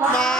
Bye.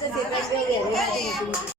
这边这边，两边是。